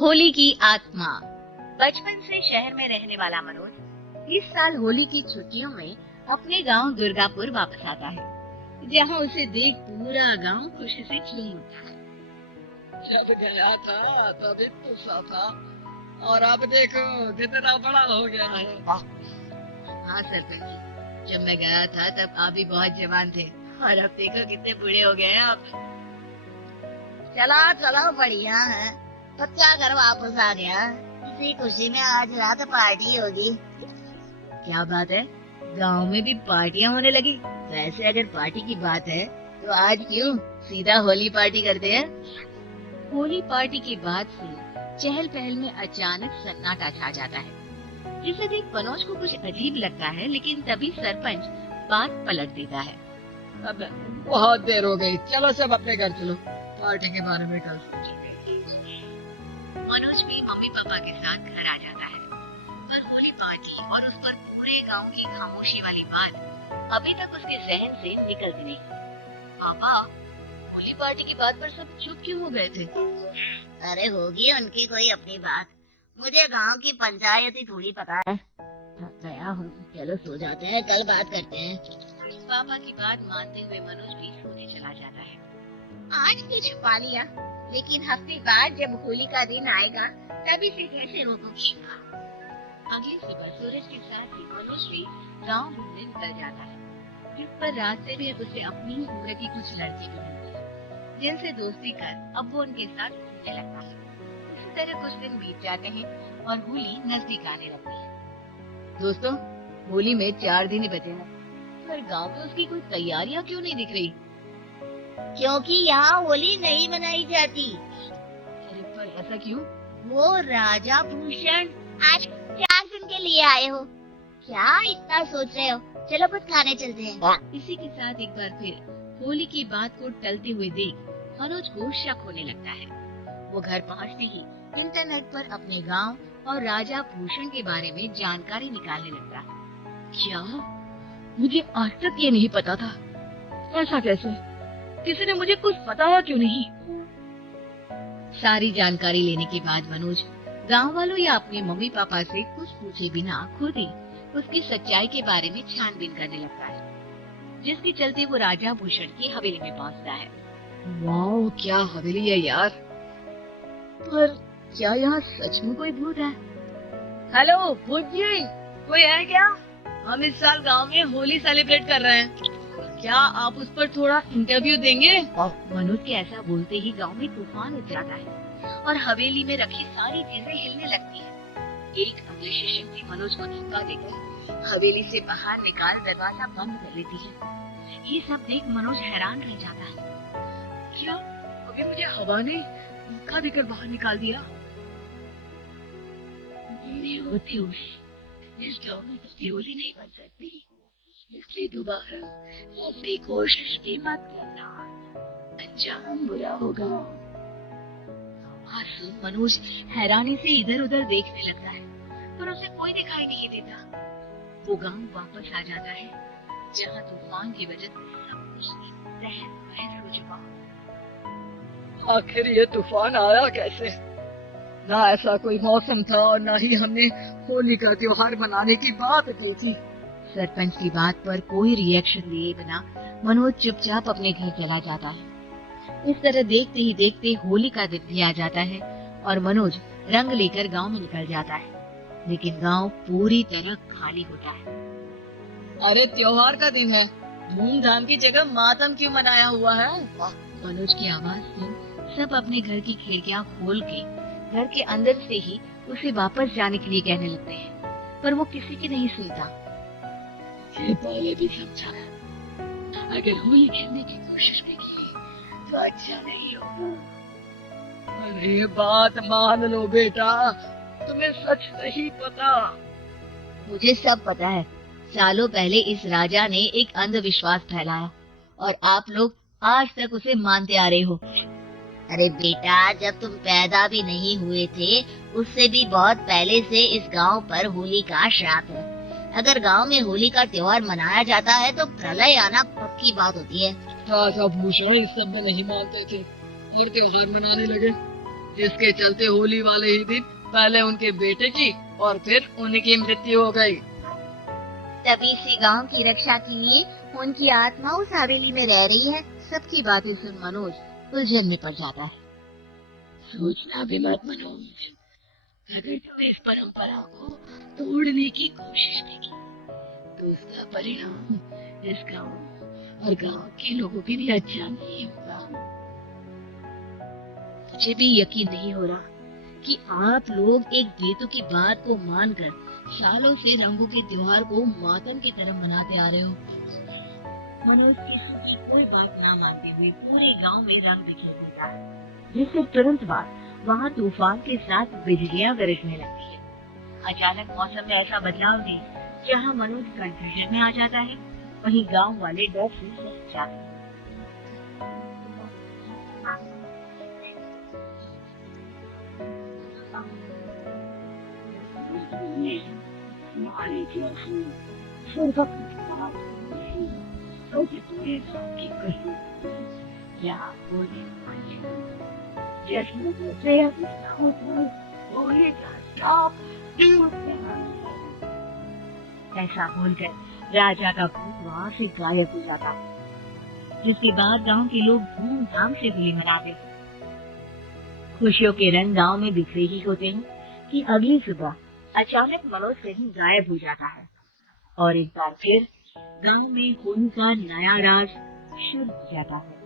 होली की आत्मा। बचपन से शहर में रहने वाला मनोज इस साल होली की छुट्टियों में अपने गांव दुर्गापुर वापस आता है, जहां उसे देख पूरा गांव खुशी से झूम उठता है। जब गया था तब इतना सा था और अब देखो कितना बड़ा हो गया है। हाँ सरपंच जी, जब मैं गया था तब आप भी बहुत जवान थे और अब देखो कितने बूढ़े हो गए हैं आप। चला चलो बढ़िया है, बच्चा घर वापस आ गया। इसी खुशी में आज रात पार्टी होगी। क्या बात है, गांव में भी पार्टियां होने लगी। वैसे अगर पार्टी की बात है तो आज क्यों सीधा होली पार्टी करते हैं। होली पार्टी के बाद से चहल पहल में अचानक सन्नाटा छा जाता है, जिसे देख मनोज को कुछ अजीब लगता है, लेकिन तभी सरपंच बात पलट देता है। अब बहुत देर हो गई, चलो सब अपने घर चलो, पार्टी के बारे में कल सोचेंगे। मनोज भी मम्मी पापा के साथ घर आ जाता है, पर होली पार्टी और उस पर पूरे गांव की खामोशी वाली बात अभी तक उसके जहन से निकलती नहीं। पापा, होली पार्टी की बात पर सब चुप क्यों हो गए थे? अरे होगी उनकी कोई अपनी बात, मुझे गांव की पंचायत ही थोड़ी पता है। थक गया हूँ, चलो सो जाते हैं, कल बात करते हैं। पापा की बात मानते हुए मनोज भी सोने चला जाता है। आज तो छुपा लिया, लेकिन हफ्ते बाद जब होली का दिन आएगा तब इसे कैसे रोकूंगी। अगली सुबह सूरज के साथ ही मनोज भी गांव घूमने निकल जाता है, जिस पर रास्ते में उसे अपनी ही उम्र की कुछ लड़की भी मिलती है, जिनसे दोस्ती कर अब वो उनके साथ घूमने लगता है। इसी तरह कुछ दिन बीत जाते हैं और होली नजदीक आने लगती है। दोस्तों, होली में 4 दिन ही बचे हैं, पर गांव में उसकी कोई तैयारियां क्यों नहीं दिख रही? क्योंकि यहाँ होली नहीं मनाई जाती। अरे पर ऐसा क्यों? वो राजा भूषण आज 4 दिन के लिए आए हो, क्या इतना सोच रहे हो? चलो कुछ खाने चलते हैं। इसी के साथ एक बार फिर होली की बात को टलते हुए देख मनोज को शक होने लगता है। वो घर पहुंचते ही इंटरनेट पर अपने गांव और राजा भूषण के बारे में जानकारी निकालने लगता है। क्या? मुझे आज तक ये नहीं पता था। ऐसा कैसे? किसी ने मुझे कुछ बताया क्यों नहीं? सारी जानकारी लेने के बाद मनोज गांव वालों या अपने मम्मी पापा से कुछ पूछे बिना खुद ही उसकी सच्चाई के बारे में छानबीन करने लगता है, जिसके चलते वो राजा भूषण की हवेली में पहुंचता है। वाह, क्या हवेली है यार! पर क्या यहाँ सच में कोई भूत है? हेलो भूत जी, कोई है क्या? हम इस साल गांव में होली सेलिब्रेट कर रहे हैं, क्या आप उस पर थोड़ा इंटरव्यू देंगे? मनोज के ऐसा बोलते ही गांव में तूफान उठ जाता है और हवेली में रखी सारी चीजें हिलने लगती हैं। एक अदृश्य शक्ति मनोज को धक्का देकर हवेली से बाहर निकाल दरवाजा बंद कर लेती है। ये सब देख मनोज हैरान रह जाता है। क्या अभी मुझे हवा ने धक्का देकर बाहर निकाल दिया? इस गाँव में होली नहीं बन सकती, इसलिए दोबारा अपनी कोशिश भी मत करना, अंजाम बुरा होगा। मनोज हैरानी से इधर उधर देखने लगता है, पर उसे कोई दिखाई नहीं देता। वो गांव वापस आ जाता है, जहां तूफान की वजह से सब कुछ तहस नहस हो चुका। आखिर ये तूफान आया कैसे? ना ऐसा कोई मौसम था और ना ही हमने होली का त्योहार मनाने की बात की थी। सरपंच की बात पर कोई रिएक्शन दिए बिना मनोज चुपचाप अपने घर चला जाता है। इस तरह देखते ही देखते होली का दिन भी आ जाता है और मनोज रंग लेकर गांव में निकल जाता है, लेकिन गांव पूरी तरह खाली होता है। अरे त्योहार का दिन है, धूमधाम की जगह मातम क्यों मनाया हुआ है? मनोज की आवाज सुन सब अपने घर की खिड़कियां खोल के घर के अंदर से ही उसे वापस जाने के लिए कहने लगते हैं, पर वो किसी की नहीं सुनता। ये पहले भी समझा, अगर होली खेलने की कोशिश भी की तो अच्छा नहीं होगा। अरे बात मान लो बेटा, तुम्हें सच नहीं पता। मुझे सब पता है, सालों पहले इस राजा ने एक अंधविश्वास फैलाया और आप लोग आज तक उसे मानते आ रहे हो। अरे बेटा, जब तुम पैदा भी नहीं हुए थे उससे भी बहुत पहले से इस गांव पर होली का श्राप है। अगर गांव में होली का त्योहार मनाया जाता है तो प्रलय आना पक्की बात होती है। राजा भूषण इस सब में नहीं मानते थे और त्योहार मनाने लगे। जिसके चलते होली वाले ही दिन पहले उनके बेटे की और फिर उनकी मृत्यु हो गई। तभी से गांव की रक्षा के लिए उनकी आत्मा उस हवेली में रह रही है। सबकी बातें सुन मनोज उलझन में पड़ जाता है। सोचना भी मत मनोज, अगर तू इस परंपरा को तोड़ने की कोशिश भी की तो उसका परिणाम इस गांव और गांव के लोगों के लिए अच्छा नहीं होगा। मुझे भी यकीन नहीं हो रहा कि आप लोग एक बेतु की बात को मानकर सालों से रंगों के त्योहार को मातम की तरह मनाते आ रहे हो। मनोज किसी की कोई बात ना मानते हुए पूरे गांव में रंग बिखेर देता है, जिसके तुरंत बाद वहाँ तूफान के साथ बिजलियां गरजने लगती है। अचानक मौसम में ऐसा बदलाव भी जहाँ मनोज कंफ्यूजन में आ जाता है, वहीं गांव वाले डर से सहम जाते हैं। ऐसा बोलकर राजा का भूत वहाँ से गायब हो जाता है, जिसके बाद गांव के लोग धूमधाम से होली मनाते हैं। खुशियों के रंग गांव में बिखरे ही होते हैं कि अगली सुबह अचानक मनोज कहीं गायब हो जाता है और एक बार फिर गांव में होली का नया राज शुरू हो जाता है।